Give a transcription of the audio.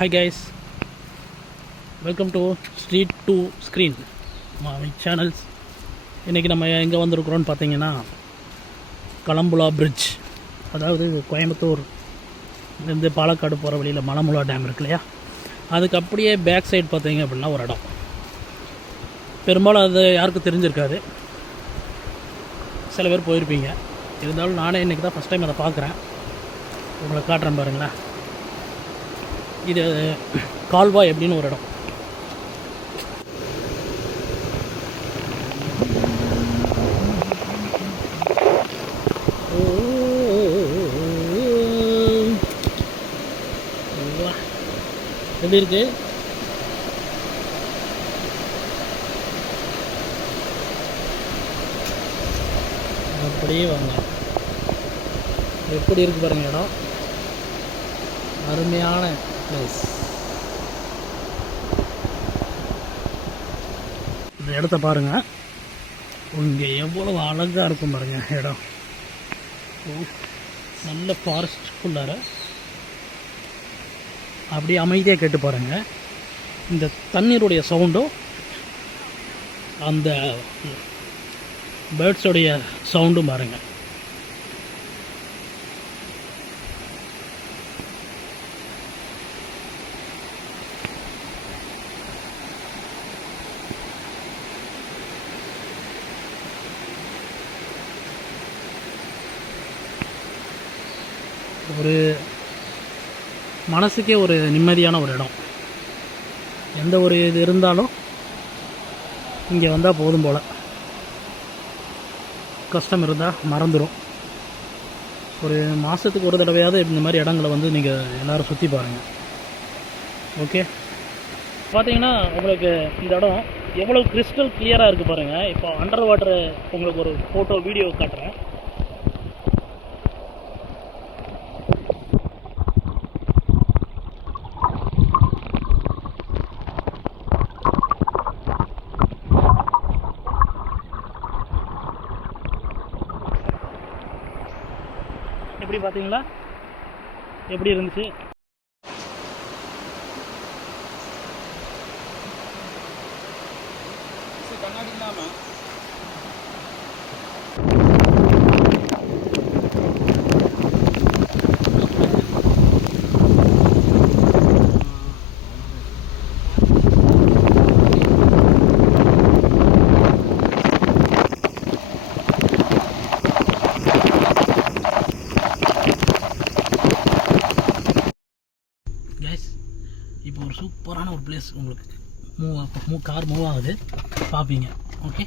Hi guys, welcome to street to screen my channels. இன்றைக்கி நம்ம எங்கே வந்திருக்கிறோன்னு பார்த்தீங்கன்னா கலம்புலா பிரிட்ஜ், அதாவது கோயம்புத்தூர் இருந்து பாலக்காடு போகிற வழியில் மலமுலா டேம் இருக்கு இல்லையா, அதுக்கு அப்படியே பேக் சைடு பார்த்தீங்க அப்படின்னா ஒரு இடம். பெரும்பாலும் அது யாருக்கும் தெரிஞ்சிருக்காது, சில பேர் போயிருப்பீங்க. இருந்தாலும் நானே இன்றைக்கி தான் ஃபஸ்ட் டைம் அதை பார்க்குறேன். உங்களை காட்டுறேன் பாருங்களேன். இது கால்வாய் அப்படின்னு ஒரு இடம். எப்படி இருக்கு? அப்படியே வாங்க, எப்படி இருக்கு பாருங்க இடம். அருமையான பிளேஸ். இந்த இடத்த பாருங்க, இங்கே எவ்வளவு அழகாக இருக்கும் பாருங்க இடம். நல்ல ஃபாரஸ்ட்குள்ளார அப்படியே அமைதியாக கேட்டு பாருங்க. இந்த தண்ணீருடைய சவுண்டும் அந்த பேர்ட்ஸோடைய சவுண்டும் பாருங்க. ஒரு மனசுக்கே ஒரு நிம்மதியான ஒரு இடம். எந்த ஒரு இது இருந்தாலும் இங்கே வந்தால் போதும் போல், கஷ்டம் இருந்தால் மறந்துடும். ஒரு மாதத்துக்கு ஒரு தடவையாவது இந்த மாதிரி இடங்களை வந்து நீங்கள் எல்லோரும் சுற்றி பாருங்கள். ஓகே, பார்த்தீங்கன்னா உங்களுக்கு இந்த இடம் எவ்வளோ கிறிஸ்டல் கிளியராக இருக்குது பாருங்கள். இப்போ அண்டர் வாட்டர் உங்களுக்கு ஒரு ஃபோட்டோ வீடியோ காட்டுறேன். எப்படி பார்த்தீங்களா, எப்படி இருந்துச்சு? கண்ணாடி இல்லாமல் இப்போ ஒரு சூப்பரான ஒரு பிளேஸ் உங்களுக்கு கார் மூவ் ஆகுது, பார்ப்பீங்க. ஓகே.